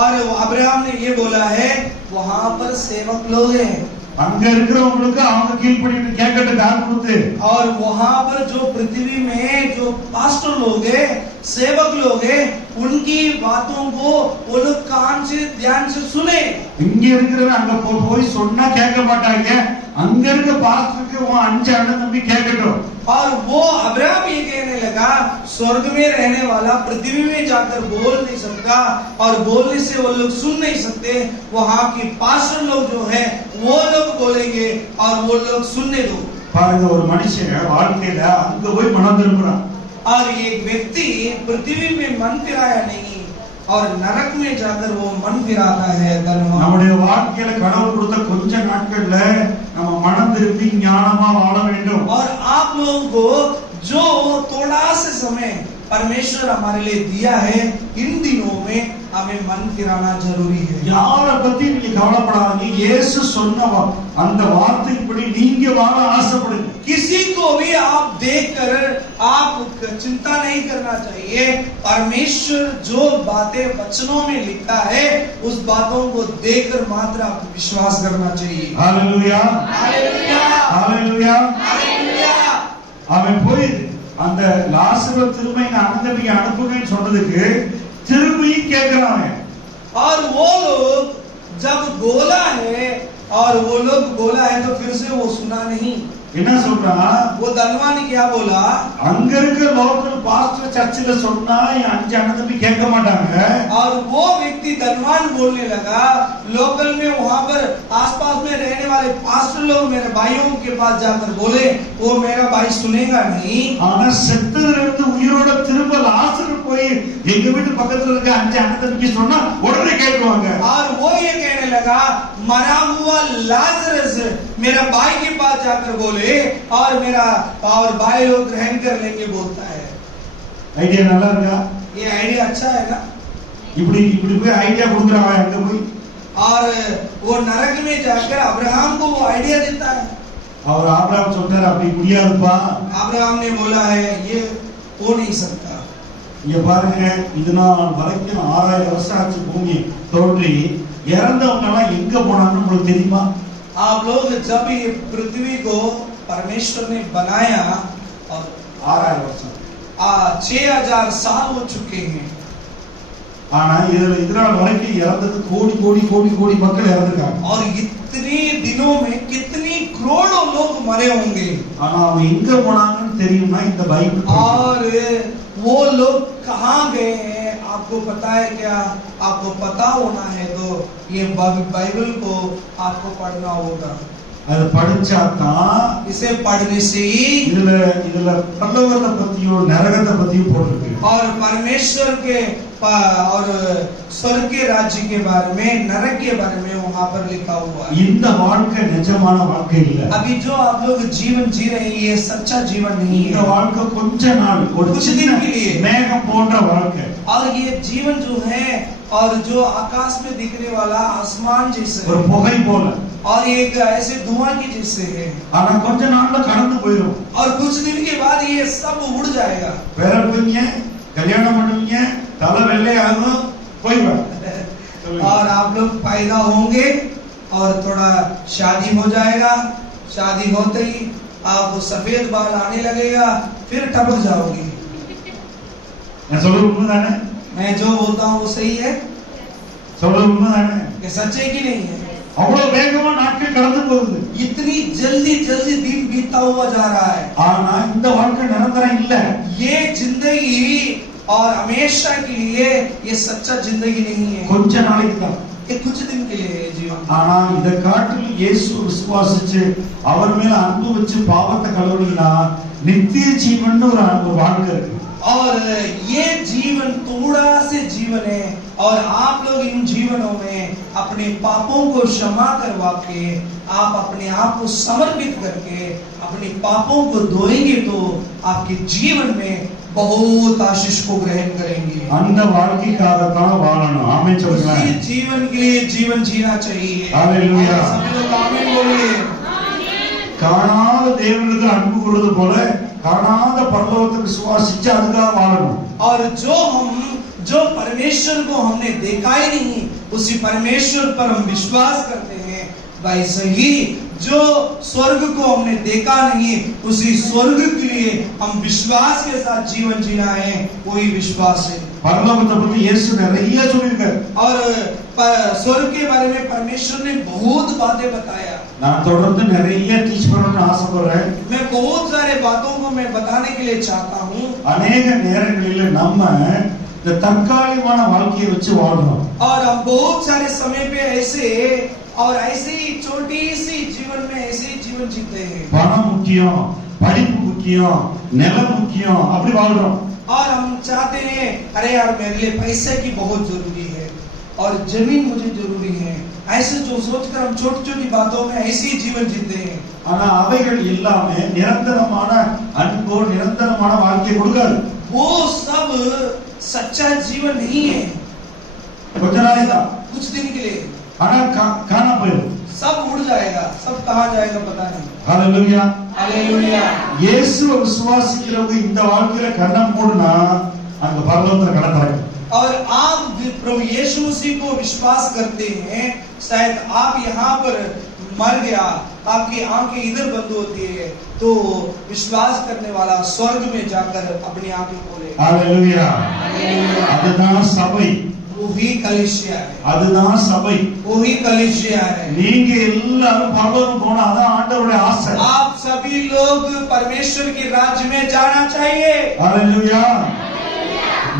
और अब्राहम ने ये बोला है, वहां पर सेवक लोग हैं, அங்க இருக்கிறவங்களுக்கு அவங்க கீழ்ப்படின்னு கேட்கட்டு கால் கொடுத்து, और वहां पर जो पृथ्वी में जो पास्टर लोग हैं, सेवक लोग हैं, उनकी बातों को वो लोग कान से ध्यान से सुने। இங்க இருக்கிறவங்க அங்க போய் சொன்னா கேட்க மாட்டாங்க, அங்க இருக்க பாஸ்டருக்கு 5 அண்ணன் தம்பி கேட்கட்டும். और वो अब्राहम ये कहने लगा, स्वर्ग में रहने वाला पृथ्वी में जाकर बोल नहीं सकता, और बोलने से वो लोग सुन नहीं सकते, वहां की पास्टर लोग जो है वो लोग बोलेंगे और वो लोग सुनने दो। பாருங்க, ஒரு மனுஷன் வாழ்க்கையில அங்க போய் மனம் திரும்புறான். और एक व्यक्ति पृथ्वी में मन फिराया नहीं और नरक में जाकर वो मन फिराता है। நம்முடைய வாழ்க்கையில கடவுள் கொடுத்த கொஞ்ச நாட்கள்ல நம்ம மனம் திரும்பி ஞானமா வாழ வேண்டும். और आप लोगों को जो थोड़ा से समय परमेश्वर हमारे लिए दिया है, इन दिनों में हमें मन फिराना जरूरी है। யார பத்தி நீங்க கவலைப்படாதீங்க, இயேசு சொன்ன அந்த வார்த்தைப்படி நீங்க வாழ ஆசைப்படுங்க. किसी को भी आप देखकर आप चिंता नहीं करना चाहिए। परमेश्वर जो बातें वचनों में लिखा है, उस बातों को देखकर मात्र आप विश्वास करना चाहिए। Hallelujah, hallelujah, hallelujah, hallelujah. அவன் போய் அந்த லாசரு திரும்பி அனுப்பி அனுப்புங்கன்னு சொன்னதுக்கு திரும்பி கேட்கிறான். और वो लोग जब बोला है और वो लोग बोला है तो फिर से वो सुना नहीं। என்ன சொல்றான்? वो धनवान ने क्या बोला? அங்க இருக்க லோக்கல் பாஸ்டர் சர்ச்சில் சொன்னா 5 அண்ணன் தம்பி கேட்க மாட்டாங்க. और वो व्यक्ति धनवान बोलने लगा, लोकल में वहां पर आसपास में रहने वाले पास्टर लोग मेरे भाइयों के पास जाकर बोले, वो मेरा भाई सुनेगा नहीं। ஆனா செத்ததுல இருந்து உயிரோட திரும்ப லாசரு போய் எங்க வீட்டு பக்கத்துல இருக்க 5 அண்ணன் தம்பி சொன்னா உடனே கேட்குவாங்க. और वो ये कहने लगा, मरा हुआ लाजरस मेरा भाई के पास जाकर बोले और मेरा और भाई लोग ग्रहण कर लेंगे बोलता है। ஐடியா நல்லா இருக்கா? ये आइडिया अच्छा है ना? இப்படி போய் ஐடியா கொடுக்குறாங்க அங்க போய். और वो नरक में जाकर अब्राहम को वो आइडिया देता है। அவர் ஆபிரகாம் சொல்றாரு, அப்படி முடியாதுப்பா. अब्राहम ने बोला है, ये हो नहीं सकता। இங்க பாருங்க, இது நாள் வரைக்கும் 6000 வருஷம் ஆச்சு பூமி தோன்றி. இறந்தவங்க எல்லாம் எங்க போனாங்கன்னு உங்களுக்கு தெரியுமா? आप लोग जब ये पृथ्वी को परमेश्वर ने बनाया और 6000 வருஷம் 6000 साल हो चुके हैं, ஆனா இதுல இது நாள் வரைக்கும் இறந்தது கோடி கோடி கோடி கோடி மக்கள் இறந்துருக்காங்க. और इतने दिनों में कितनी करोड़ों लोग मरे होंगे। ஆனா அவங்க எங்க போனாங்கன்னு தெரியுமா? இந்த பைபிள். और वो लोग कहाँ गए हैं आपको पता है क्या? आपको पता होना है तो ये बाइबल को आपको पढ़ना होगा। அது படிச்சாதான் इसे पढ़ने से ही இதுல பரலோகத்தை பத்தியும் நரகத்தை பத்தியும் போட்டிருக்கு. और परमेश्वर के और स्वर्ग के राज्य के बारे में, नरक के बारे में वहां पर लिखा हुआ है। இந்த வாழ்க்கை நிஜமான வாழ்க்கை இல்ல. अभी जो आप लोग जीवन जी रहे हैं ये सच्चा जीवन नहीं இந்த है। வாழ்க்கை கொஞ்ச நாள் ஒரு कुछ சின்ன दिन के लिए। மேகம் போன்ற வாழ்க்கை. और ये जीवन जो है और जो आकाश में दिखने वाला आसमान जैसे ஒரு है, புகை போல. और एक ऐसे धुआं की जैसे है, ஆனா கொஞ்ச நாள்ல கடந்து போயிடும். और कुछ दिन के बाद ये सब उड़ जाएगा। பிறப்பீங்க, கல்யாணம் பண்ணுவீங்க, தலை வெள்ளை ஆகும், போயிடும். और आप लोग पैदा होंगे और थोड़ा शादी हो जाएगा, शादी होते ही आप सफेद बाल आने लगेगा, फिर टपक जाओगे। நான் சொல்றது உண்மைதானே? मैं जो बोलता हूँ वो सही है, சொல்றது உண்மைதானே? ये सच्चे की नहीं है? அவ்வளவு வேகமா நாட்கள் கடந்து போகுது. इतनी जल्दी जल्दी दिन बीतता हुआ जा रहा है। ஆனா இந்த வாழ்க்கை நிரந்தரம் இல்ல. ये जिंदगी और हमेशा के लिए ये सच्चा जिंदगी नहीं है, கொஞ்ச நாளைக்கு தான். ये कुछ दिन के लिए है जीवन। ஆனா இத காட்டில் இயேசு விசுவாசிச்சு அவர் மேல அன்பு வச்சு பாவத்தை கழுவுனா நித்திய ஜீவன் ஒரு வாழ்க்கை இருக்கு. और ये जीवन थोड़ा से जीवन है, और आप लोग इन जीवनों में अपने पापों को क्षमा करवा के, आप अपने आप को समर्पित करके अपने पापों को धोएंगे तो आपके जीवन में बहुत आशीष को ग्रहण करेंगे। அந்த வாழ்க்கைக்காகத்தான் வாழணும். ஆமென் சொல்லுங்க. उसी जीवन के लिए जीवन जीना चाहिए। हालेलुया। सभी लोग आमीन बोलिए। காணாத தேவனுக்கு அன்பு கூறுவது போல காணாத பரலோகத்தை விசுவாசிச்சு அதுக்காக வாழணும். और जो परमेश्वर को हमने देखा ही नहीं, उसी परमेश्वर पर हम विश्वास करते हैं। वैसे ही जो स्वर्ग को हमने देखा नहीं, उसी स्वर्ग के लिए हम विश्वास के साथ जीवन जीना है, वही विश्वास है। பரலோகத்தை பத்தி இயேசு நிறைய சொல்லியிருக்காரு. और स्वर्ग के बारे में परमेश्वर ने बहुत बातें बताया। நான் தொடர்ந்து நிறைய டீச் பண்ணணும்னு ஆசைப்படுறேன். मैं बहुत सारे बातों को मैं बताने के लिए चाहता हूँ। அநேக நேரங்களில் நம்ம இந்த தற்காலிகமான வாழ்க்கையை வச்சு வாழ்றோம். और हम बहुत सारे समय पे ऐसे और ऐसी छोटी सी जीवन में ऐसे ही जीवन जीते हैं। பணம் முக்கியம், படிப்பு முக்கியம், நிலம் முக்கியம், அப்படி வாழ்றோம். और हम चाहते हैं अरे यार मेरे लिए पैसे की बहुत जरूरी है और जमीन मुझे जरूरी है, ऐसे जो सोचकर हम छोटी छोटी बातों में ऐसे ही जीवन जीते हैं। ஆனா அவைகள் எல்லாமே நிரந்தரமான அன்போ நிரந்தரமான வாழ்க்கையை கொடுக்காது. वो सब सच्चा जीवन नहीं है, கொஞ்ச நாளைக்கு தான். कुछ दिन के लिए ஆனா காணா போயிடும். सब उड़ जाएगा, सब कहाँ जाएगा पता नहीं। ஹalleluya. हालेलुया। இயேசுவை விசுவாசிக்கிறவங்க இந்த வாழ்க்கையில கண்ணம் மூடுனா அங்க பரலோகத்துல கடந்தாங்க. और आप प्रभु यीशु मसीह को विश्वास करते हैं, शायद आप यहाँ पर मर गया, आपकी आंखें इधर बंद होती है, तो विश्वास करने वाला स्वर्ग में जाकर अपनी आंखें खोलेगा। ஹalleluya. அதுதான் சபை. वही कलीसिया है, அதுதான் சபை. वही कलीसिया है। நீங்க எல்லாரும் பரலோகம் போனா அதான் ஆண்டவருடைய ஆசை. आप सभी लोग परमेश्वर के राज्य में जाना चाहिए। ஹalleluya.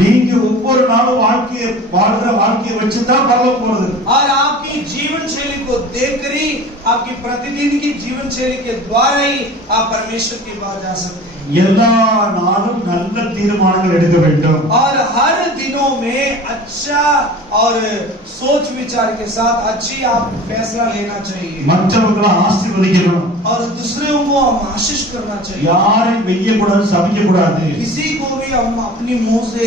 நீங்க ஒவ்வொரு நாளும் வாழ்க்கையை வாழ்ற வாழ்க்கையை வச்சுதான் பரலோகம் போறது. और आपकी जीवन शैली को देखकर ही, आपकी प्रतिदिन की जीवन शैली के द्वारा ही आप परमेश्वर के पास जा सकते हैं। எல்லா நாளும் நல்ல தீர்மானங்கள் எடுக்க வேண்டும். और हर दिनों में अच्छा और सोच विचार के साथ अच्छी आप फैसला लेना चाहिए। மற்றவர்களை ஆசீர்வதிக்கணும். और दूसरों को हम आशीष करना चाहिए। யாரையும் வெய்ய கூடாது, சபிக்க கூடாது. किसी को भी हम अपनी मुंह से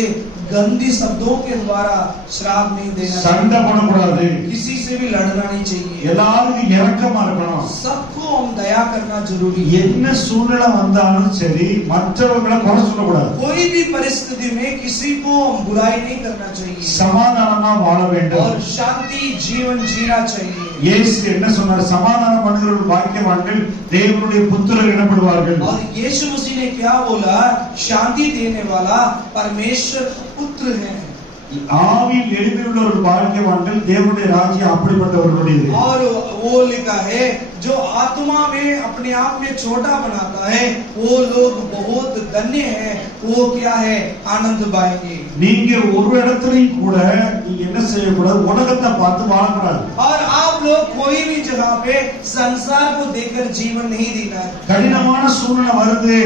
गंदी शब्दों के द्वारा श्राप नहीं देना चाहिए। சண்டை போடக்கூடாது. किसी से भी लड़ना नहीं चाहिए। எல்லாருக்கும் இரக்கமா இருக்கணும். सबको हम दया करना जरूरी है। என்ன சூழ்நிலை வந்தாலும் சரி மற்றவர்களை குறை சொல்லக்கூடாது. कोई भी परिस्थिति में किसी को हम बुराई नहीं करना चाहिए சமாதானமா வாழ வேண்டும். और शांति जीवन जीना चाहिए। இயேசு என்ன சொன்னார்? சமாதானம் பண்ணுகிறவர்கள் பாக்கியவான்கள், தேவனுடைய புத்திரர் எனப்படுவார்கள். और यीशु मसीह ने क्या बोला? शांति देने वाला परमेश्वर पुत्र है। ஆவியில் எளிமையுள்ளவர்கள் பாக்கியவான்கள், தேவனுடைய ராஜ்யம் அப்படிப்பட்டவர்களுடையது. और वो लिखा है जो आत्मा में अपने आप में छोटा बनाता है वो लोग बहुत धन्य हैं, वो क्या है? आनंद पाएंगे। நீங்க ஒரு இடத்துலயும் கூட நீங்க என்ன செய்யக்கூடாது? உலகத்தை பார்த்து வாழக்கூடாது. और आप लोग कोई भी जगह पे संसार को देखकर जीवन नहीं जीना है। கடினமான சூழ்நிலை வருது,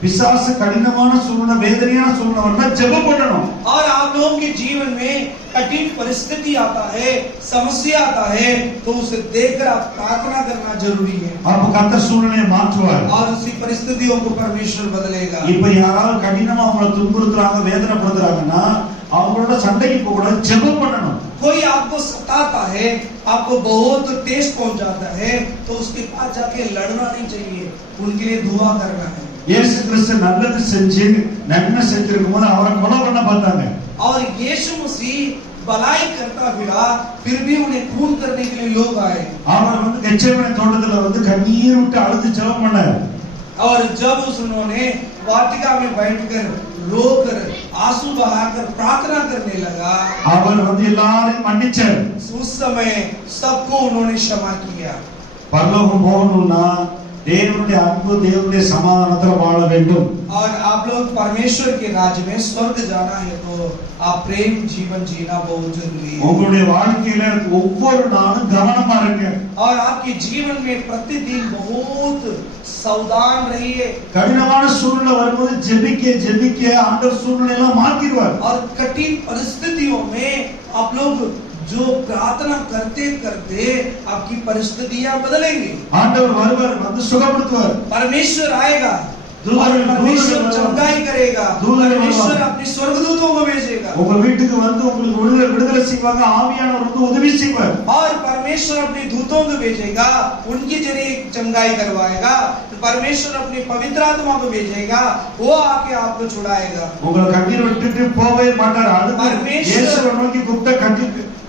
பிசாசு கடினமான சூழ்நிலை வேதனையான சூழ்நிலை வந்தா ஜெபம் பண்ணணும். और आप लोगों के जीवन में कठिन परिस्थिति आता है, समस्या आता है, तो उसे देखकर आप प्रार्थना करना जरूरी है அப்ப கர்த்தர் சூழ்நிலையை மாற்றுவார். और उसी परिस्थितियों को परमेश्वर बदलेगा। இப்ப யாராவது கடினமா அவங்கள துன்புறுத்துறாங்க வேதனைப்படுத்துறாங்கன்னா அவங்களோட சண்டைக்கு போக கூடாது, ஜெபம் பண்ணணும். कोई आपको सताता है, आपको बहुत ठेस पहुंचाता है, तो उसके पास जाके लड़ना नहीं चाहिए, उनके लिए दुआ करना है। இயேசு கிறிஸ்து நல்லது செஞ்சு நன்மை செஞ்சிருக்கும் போது அவரை கொலை பண்ண பார்த்தாங்க. और यीशु मसीह भलाई करता फिरा, फिर भी उन्हें खून करने के लिए लोग आए। அவர் வந்து கெத்செமனே தோட்டத்துல கண்ணீர் விட்டு அழுது ஜெபம் பண்ணார். और जब उन्होंने वाटिका में बैठकर रोकर आंसू बहाकर प्रार्थना करने लगा, அவர் வந்து எல்லாரையும் மன்னிச்சார். उस समय सबको उन्होंने क्षमा किया। பரலோகம் போகணும்னா தேவனுடைய அன்பு தேவனுடைய சமாதானத்துல வாழ வேண்டும். और आप लोग परमेश्वर के राज्य में स्वर्ग जाना है तो आप प्रेम जीवन जीना बहुत जरूरी है। உங்களுடைய வாழ்க்கையில ஒவ்வொரு நாளும் கவனமா இருங்க. और आपके जीवन में प्रतिदिन बहुत सावधान रहिए। கடினமான சூழ்நிலை வரும்போது ஜெபிக்க ஜெபிக்க ஆண்டவர் சூழ்நிலை எல்லாம் மாத்திடுவார். और कठिन परिस्थितियों में आप लोग जो प्रार्थना करते करते आपकी परिस्थितियां बदलेंगी। ஆண்டவர் வருவார், வந்து சுகப்படுத்துவார். परमेश्वर आएगा दूर- और परमेश्वर दूर- चंगाई करेगा। दूर- परमेश्वर अपने स्वर्गदूतों को भेजेगा உங்க வீட்டுக்கு வந்து உங்களுக்கு விடுதலை செய்வாங்க, ஆவியானவர் வந்து உதவி செய்வார். और परमेश्वर अपने दूतों को भेजेगा, उनके जरिए चंगाई करवाएगा। परमेश्वर अपने पवित्र आत्मा को भेजेगा, वो आके आपको छुड़ाएगा। உங்களை கண்ணீர் விட்டுட்டு போவே மாட்டார். அடுத்து परमेश्वर- இயேசுவை நோக்கி கூப்பிட்ட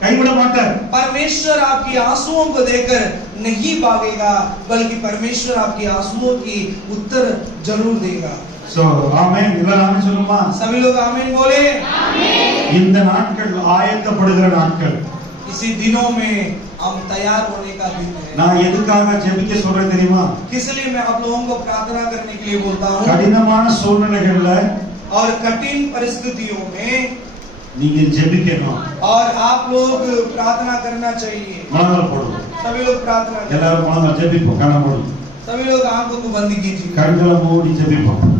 கைவிட மாட்டார். परमेश्वर आपकी आंसुओं को देखकर नहीं भागेगा, बल्कि परमेश्वर आपकी आंसुओं की उत्तर जरूर देगा। சோ ஆமென். எல்லாரும் சொல்லுமா? सभी लोग आमीन बोले। இந்த நாட்கள் ஆயத்தப்படுகிற நாட்கள். इसी दिनों में हम तैयार होने का दिन है। நான் எதுக்காக ஜெபிக்க சொல்றேன் தெரியுமா? इसलिए मैं आप लोगों को प्रार्थना करने के लिए बोलता हूँ। கடினமான சூழ்நிலைகள்ல और कठिन परिस्थितियों में நீங்க ஜெபிக்கணும். और आप लोग प्रार्थना करना चाहिए। முழங்கால் போடுங்க. सभी लोग प्रार्थना करें। எல்லாரும் முழங்கால் ஜெபிப்போம். கண்ணை மூடி सभी लोग आंखों को बंद कीजिए। கண்களை மூடி ஜெபிப்போம்.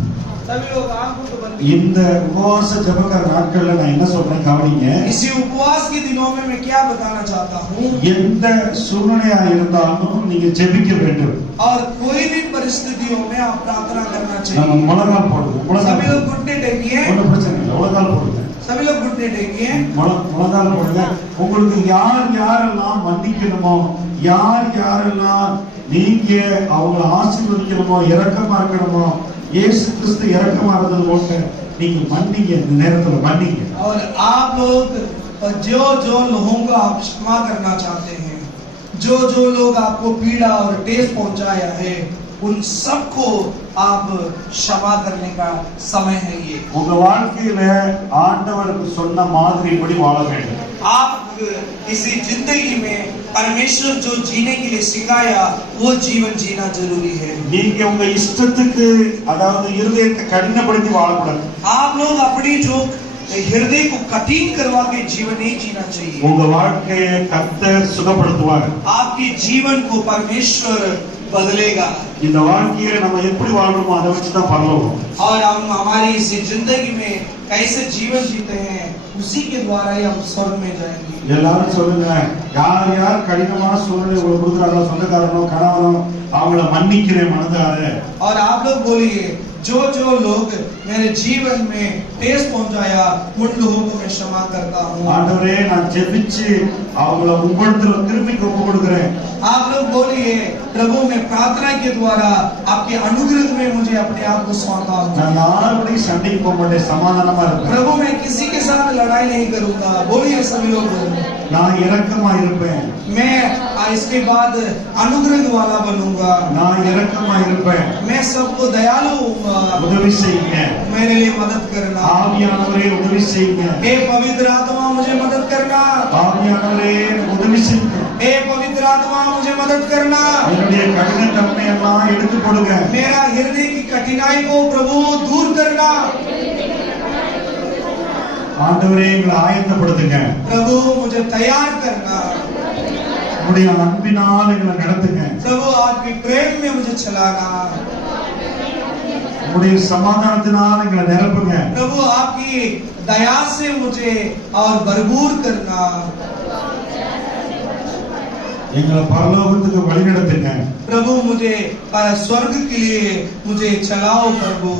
सभी लोग आंखों को बंद कीजिए। இந்த உபவாச ஜெபக்கற நாட்கள்ல நான் என்ன சொல்றேன் கவனிங்க. इसी उपवास के दिनों में मैं क्या बताना चाहता हूँ, எந்த சூழ்நிலையா இருந்தாலும் நீங்க ஜெபிக்க வேண்டும். और कोई भी परिस्थितियों में आप प्रार्थना करना நம்ம चाहिए। முழங்கால் போடுங்க. सभी முழங்கால் लोग घुटने टेकिए। ஒன்றும் பிரச்சனை இல்லை. முழங்கால் போடுங்க. सभी लोग घुटने टेकिए। முழங்கால் போடுங்க. உங்களுக்கு யார் யாரெல்லாம் மன்னிக்கணுமோ, யார் யாரெல்லாம் நீங்க அவங்கள ஆசீர்வதிக்கணுமோ, இரக்கமா இருக்கணுமோ, இயேசு கிறிஸ்து இரக்கமா இருந்தது போல நீங்க மன்னிங்க. இந்த நேரத்துல மன்னிங்க. और आप लोग जो जो लोगों को आप क्षमा करना चाहते हैं, जो जो लोग आपको पीड़ा और ठेस पहुंचाया है, उन सबको आप क्षमा करने का समय है ये। உங்க வாழ்க்கையில ஆண்டவருக்கு சொன்ன மாதிரிப்படி வாழ வேண்டும். आप इसी जिंदगी में परमेश्वर जो जीने के लिए सिखाया वो जीवन जीना जरूरी है। நீங்க உங்க இஷ்டத்துக்கு அதாவது இருதயத்தை கடினப்படுத்தி வாழக்கூடாது. आप लोग अपनी जो हृदय को कठिन करवा के जीवन नहीं जीना चाहिए। உங்க வாழ்க்கையை கர்த்தர் சுகப்படுத்துவார். आपके जीवन को परमेश्वर बदलेगा। இந்த வாழ்க்கையை நம்ம எப்படி வாழணுமோ அதை வச்சு தான் பரலோகம். और हम हमारी इस जिंदगी में कैसे जीवन जीते हैं उसी के द्वारा ही हम स्वर्ग में जाएंगे। எல்லாரும் சொல்லுங்க, யார் யார் கடினமான சூழ்நிலை உங்களுக்கு கொடுக்குறாங்களோ, சொந்தக்காரனோ கணவனோ, அவங்கள மன்னிக்கிறேன் மனதார. और आप लोग बोलिए, जो जो लोग मेरे जीवन में ठेस पहुंचाया उन लोगों को मैं क्षमा करता हूँ। ஆண்டவரே நான் ஜெபிச்சு அவங்கள உங்களிடத்துல திருப்பி ஒப்பு கொடுக்கிறேன். आप लोग बोलिए, प्रभु मैं प्रार्थना के द्वारा आपके अनुग्रह में मुझे अपने आप को सौंपा हूँ। நான் யாரோடையும் சண்டைக்கு போக மாட்டேன், சமாதானமா இருப்பேன். प्रभु मैं किसी के साथ लड़ाई नहीं करूंगा। बोलिए सभी लोग, நான் இரக்கமா இருப்பேன். मैं इसके बाद अनुग्रह वाला बनूंगा। நான் இரக்கமா இருப்பேன். मैं सबको दयालु होऊंगा। உதவி செய்யுங்க. मेरे लिए मदद करना। ஆவியானவரே உதவி செய்யுங்க. हे पवित्र आत्मा मुझे मदद करना। ஆவியானவரே உதவி செய்யுங்க. हे पवित्र आत्मा मुझे मदद करना। என்னுடைய கடின தன்மை எல்லாம் எடுத்து போடுங்க. मेरा हृदय की कठिनाई को प्रभु दूर करना। ஆண்டவரே எங்களை ஆயத்தப்படுத்துங்க. प्रभु मुझे तैयार करना। உங்களுடைய அன்பினால் எங்களை நடத்துங்க. प्रभु आपके प्रेम में मुझे चलाना। உம்முடைய சமாதானத்தினால் எங்களை நிரப்புங்க. प्रभु आपकी दया से मुझे और भरपूर करना, எங்களை பரலோகத்துக்கு வழிநடத்துங்க. प्रभु मुझे स्वर्ग के लिए मुझे चलाओ प्रभु।